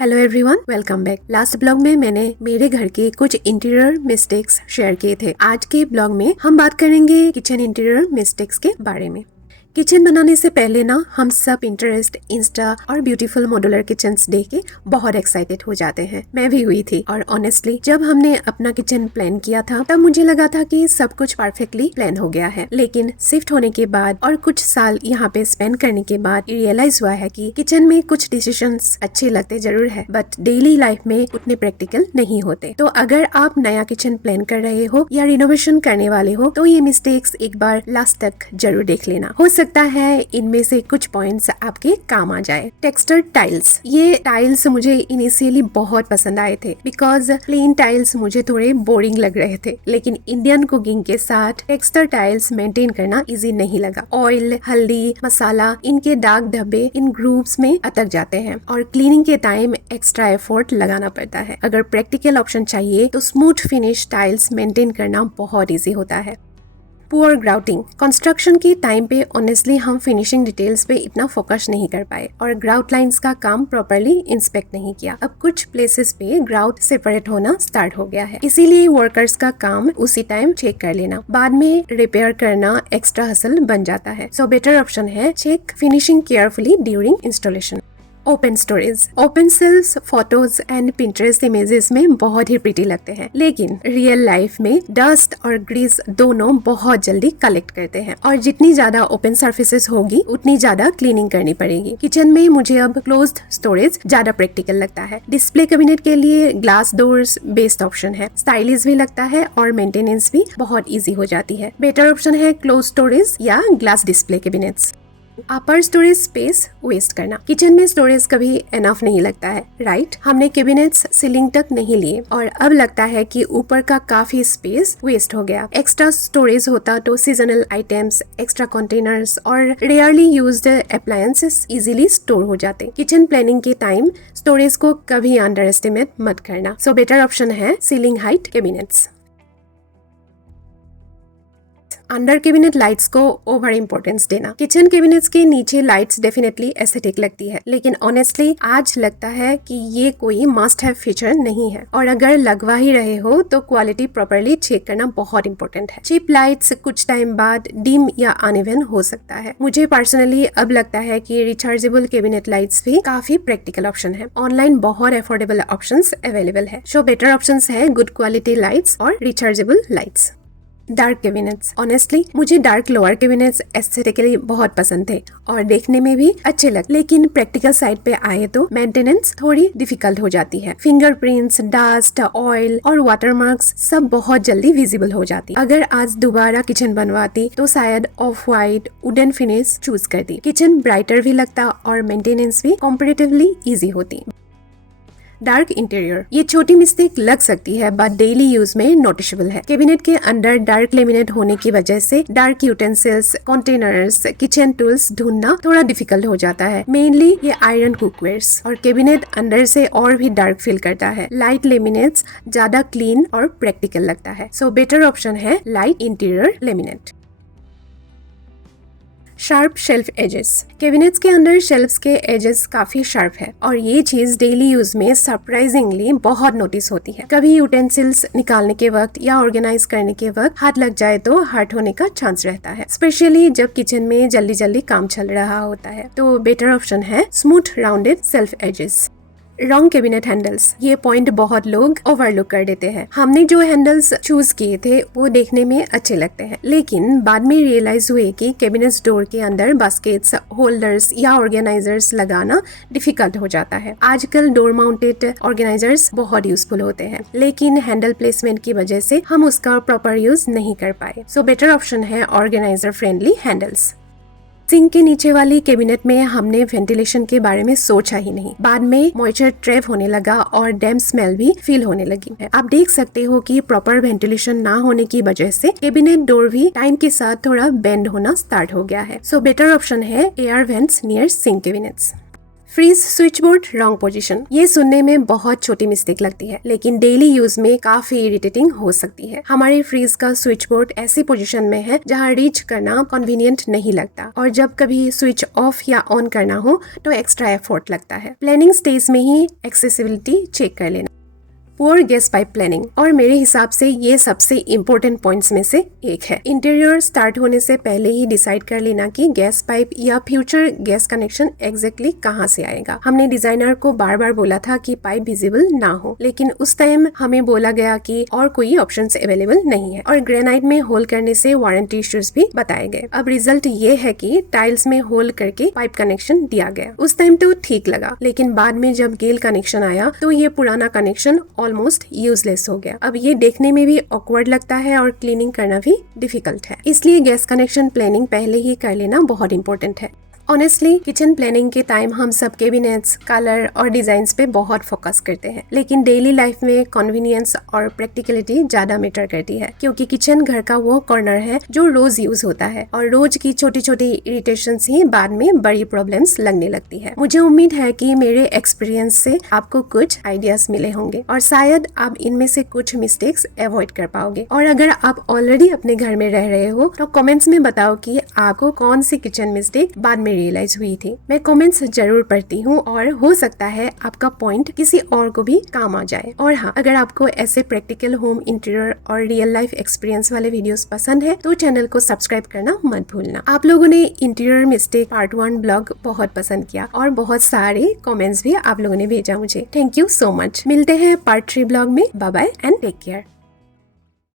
Hello everyone, welcome back. Last blog में मैंने मेरे घर के कुछ इंटीरियर मिस्टेक्स शेयर किए थे। आज के ब्लॉग में हम बात करेंगे किचन इंटीरियर मिस्टेक्स के बारे में। किचन बनाने से पहले ना हम सब पिंटरेस्ट, इंस्टा और ब्यूटीफुल मॉड्यूलर किचन्स देख के बहुत एक्साइटेड हो जाते हैं। मैं भी हुई थी। और ऑनेस्टली जब हमने अपना किचन प्लान किया था तब मुझे लगा था कि सब कुछ परफेक्टली प्लान हो गया है। लेकिन शिफ्ट होने के बाद और कुछ साल यहाँ पे स्पेंड करने के बाद रियलाइज हुआ है कि किचन में कुछ डिसीजंस अच्छे लगते जरूर है, बट डेली लाइफ में उतने प्रैक्टिकल नहीं होते। तो अगर आप नया किचन प्लान कर रहे हो या रिनोवेशन करने वाले हो तो ये मिस्टेक्स एक बार लास्ट तक जरूर देख लेना। हो सकता है इनमें से कुछ पॉइंट्स आपके काम आ जाए। टेक्सचर टाइल्स, ये टाइल्स मुझे इनिशियली बहुत पसंद आए थे बिकॉज प्लेन टाइल्स मुझे थोड़े बोरिंग लग रहे थे। लेकिन इंडियन कुकिंग के साथ टेक्सचर टाइल्स मेंटेन करना इजी नहीं लगा। ऑयल, हल्दी, मसाला, इनके दाग धब्बे इन ग्रूव्स में अटक जाते हैं और क्लीनिंग के टाइम एक्स्ट्रा एफर्ट लगाना पड़ता है। अगर प्रैक्टिकल ऑप्शन चाहिए तो स्मूथ फिनिश टाइल्स मेंटेन करना बहुत इजी होता है। पुअर ग्राउटिंग, कंस्ट्रक्शन के टाइम पे ऑनेस्टली हम फिनिशिंग डिटेल्स पे इतना फोकस नहीं कर पाए और ग्राउट लाइंस का काम प्रॉपर्ली इंस्पेक्ट नहीं किया। अब कुछ प्लेसेस पे ग्राउट सेपरेट होना स्टार्ट हो गया है, इसीलिए वर्कर्स का काम उसी टाइम चेक कर लेना। बाद में रिपेयर करना एक्स्ट्रा हसल बन जाता है। सो बेटर ऑप्शन है check finishing carefully during installation. Open storage, open shelves photos and Pinterest images में बहुत ही प्रिटी लगते हैं, लेकिन रियल लाइफ में डस्ट और ग्रीस दोनों बहुत जल्दी कलेक्ट करते हैं और जितनी ज्यादा ओपन सर्फेसेस होगी उतनी ज्यादा क्लीनिंग करनी पड़ेगी। किचन में मुझे अब क्लोज्ड स्टोरेज ज्यादा प्रैक्टिकल लगता है। डिस्प्ले कैबिनेट के लिए ग्लास डोर्स बेस्ट ऑप्शन है, स्टाइलिश भी लगता है और मेंटेनेंस भी बहुत ईजी हो जाती है। बेटर ऑप्शन है क्लोज स्टोरेज या ग्लास डिस्प्ले कैबिनेट्स। अपर स्टोरेज स्पेस वेस्ट करना, किचन में स्टोरेज कभी एनफ नहीं लगता है, राइट? हमने कैबिनेट्स सीलिंग तक नहीं लिए और अब लगता है कि ऊपर का काफी स्पेस वेस्ट हो गया। एक्स्ट्रा स्टोरेज होता तो सीजनल आइटम्स, एक्स्ट्रा कंटेनर्स और rarely used appliances easily store हो जाते। किचन प्लानिंग के टाइम स्टोरेज को कभी अंडर एस्टिमेट मत करना। सो बेटर ऑप्शन है ceiling height cabinets. Under cabinet lights को ओवर इम्पोर्टेंस देना, किचन कैबिनेट्स के नीचे लाइट्स डेफिनेटली एस्थेटिक लगती है, लेकिन ऑनेस्टली आज लगता है कि ये कोई मस्ट हैव फीचर नहीं है और अगर लगवा ही रहे हो तो क्वालिटी प्रॉपर्ली चेक करना बहुत इंपॉर्टेंट है। चीप लाइट्स कुछ टाइम बाद डिम या अनइवन हो सकता है। मुझे पर्सनली अब लगता है कि रिचार्जेबल कैबिनेट लाइट्स भी काफी प्रैक्टिकल ऑप्शन है। ऑनलाइन बहुत अफोर्डेबल ऑप्शंस अवेलेबल है। सो बेटर ऑप्शंस है गुड क्वालिटी लाइट्स और rechargeable lights. Dark cabinets, honestly मुझे डार्क लोअर कैबिनेट्स एस्थेटिकली बहुत पसंद थे और देखने में भी अच्छे लगे, लेकिन प्रैक्टिकल साइड पे आए तो मेंटेनेंस थोड़ी डिफिकल्ट हो जाती है। फिंगरप्रिंट्स, डस्ट, ऑयल और वाटरमार्क्स सब बहुत जल्दी विजिबल हो जाती। अगर आज दोबारा किचन बनवाती तो शायद of white wooden finish choose करती। किचन ब्राइटर भी लगता और मेंटेनेंस भी कॉम्पैरेटिवली इजी होती। डार्क इंटीरियर, ये छोटी मिस्टेक लग सकती है बट डेली यूज में नोटिसेबल है। कैबिनेट के अंदर डार्क लेमिनेट होने की वजह से dark utensils, containers, kitchen tools ढूंढना थोड़ा डिफिकल्ट हो जाता है। मेनली ये आयरन कुकवेयर्स और कैबिनेट अंदर से और भी डार्क फील करता है। लाइट लेमिनेट्स ज्यादा क्लीन और प्रैक्टिकल लगता है। सो बेटर ऑप्शन है light interior laminate. Sharp shelf edges, cabinets के अंदर शेल्फ्स के एजेस काफी शार्प है और ये चीज डेली यूज में सरप्राइजिंगली बहुत नोटिस होती है। कभी यूटेंसिल्स निकालने के वक्त या ऑर्गेनाइज करने के वक्त हाथ लग जाए तो हर्ट होने का चांस रहता है, स्पेशली जब किचन में जल्दी जल्दी काम चल रहा होता है। तो बेटर ऑप्शन है smooth rounded shelf edges. Wrong cabinet handles, ये पॉइंट बहुत लोग ओवरलुक कर देते हैं। हमने जो हैंडल्स चूज किए थे वो देखने में अच्छे लगते हैं, लेकिन बाद में रियलाइज हुए कि कैबिनेट डोर के अंदर बास्केट्स, होल्डर्स या ऑर्गेनाइजर्स लगाना डिफिकल्ट हो जाता है। आजकल डोर माउंटेड ऑर्गेनाइजर्स बहुत यूजफुल होते हैं, लेकिन हैंडल प्लेसमेंट की वजह से हम उसका प्रॉपर यूज नहीं कर पाए। सो बेटर ऑप्शन है ऑर्गेनाइजर फ्रेंडली हैंडल्स। सिंक के नीचे वाली कैबिनेट में हमने वेंटिलेशन के बारे में सोचा ही नहीं। बाद में मॉइस्चर ट्रैप होने लगा और डैम्प स्मेल भी फील होने लगी है। आप देख सकते हो कि प्रॉपर वेंटिलेशन ना होने की वजह से कैबिनेट डोर भी टाइम के साथ थोड़ा बेंड होना स्टार्ट हो गया है। सो बेटर ऑप्शन है air vents near sink cabinets. Fridge switch board wrong position. ये सुनने में बहुत छोटी मिस्टेक लगती है, लेकिन डेली यूज में काफी इरिटेटिंग हो सकती है। हमारे फ्रीज का स्विच बोर्ड ऐसी पोजीशन में है जहाँ रीच करना कन्वीनियंट नहीं लगता, और जब कभी स्विच ऑफ या ऑन करना हो तो एक्स्ट्रा एफर्ट लगता है। प्लानिंग स्टेज में ही एक्सेसिबिलिटी चेक कर लेना। पुअर गैस पाइप प्लानिंग, और मेरे हिसाब से ये सबसे इम्पोर्टेंट पॉइंट्स में से एक है। इंटीरियर स्टार्ट होने से पहले ही डिसाइड कर लेना कि गैस पाइप या फ्यूचर गैस कनेक्शन एग्जैक्टली कहाँ से आएगा। हमने डिजाइनर को बार बार बोला था कि पाइप विजिबल ना हो, लेकिन उस टाइम हमें बोला गया कि और कोई ऑप्शंस अवेलेबल नहीं है, और ग्रेनाइट में होल करने से वारंटी इश्यूज भी बताए गए। अब रिजल्ट ये है कि टाइल्स में होल करके पाइप कनेक्शन दिया गया। उस टाइम तो ठीक लगा, लेकिन बाद में जब गेल कनेक्शन आया तो ये पुराना कनेक्शन ऑलमोस्ट यूजलेस हो गया। अब ये देखने में भी ऑकवर्ड लगता है और क्लीनिंग करना भी डिफिकल्ट है। इसलिए गैस कनेक्शन प्लानिंग पहले ही कर लेना बहुत इंपॉर्टेंट है। ऑनेस्टली किचन प्लानिंग के टाइम हम सब कैबिनेट्स, कलर और डिजाइन्स पे बहुत फोकस करते हैं, लेकिन डेली लाइफ में कन्वीनियंस और प्रैक्टिकलिटी ज्यादा मैटर करती है, क्योंकि किचन घर का वो कॉर्नर है जो रोज यूज होता है, और रोज की छोटी छोटी इरिटेशंस ही बाद में बड़ी प्रॉब्लम्स लगने लगती है। मुझे उम्मीद है कि मेरे एक्सपीरियंस से आपको कुछ आइडियाज मिले होंगे, और शायद आप इनमें से कुछ मिस्टेक्स अवॉइड कर पाओगे। और अगर आप ऑलरेडी अपने घर में रह रहे हो तो कमेंट्स में बताओ कि आपको कौन सी किचन मिस्टेक बाद में रियलाइज हुई थी। मैं कमेंट्स जरूर पढ़ती हूँ, और हो सकता है आपका पॉइंट किसी और को भी काम आ जाए। और हाँ, अगर आपको ऐसे प्रैक्टिकल होम इंटीरियर और रियल लाइफ एक्सपीरियंस वाले वीडियोस पसंद है तो चैनल को सब्सक्राइब करना मत भूलना। आप लोगों ने इंटीरियर मिस्टेक पार्ट 1 ब्लॉग बहुत पसंद किया, और बहुत सारे कमेंट्स भी आप लोगों ने भेजा मुझे। Thank you so much. मिलते हैं पार्ट 3 ब्लॉग में। Bye bye and take care.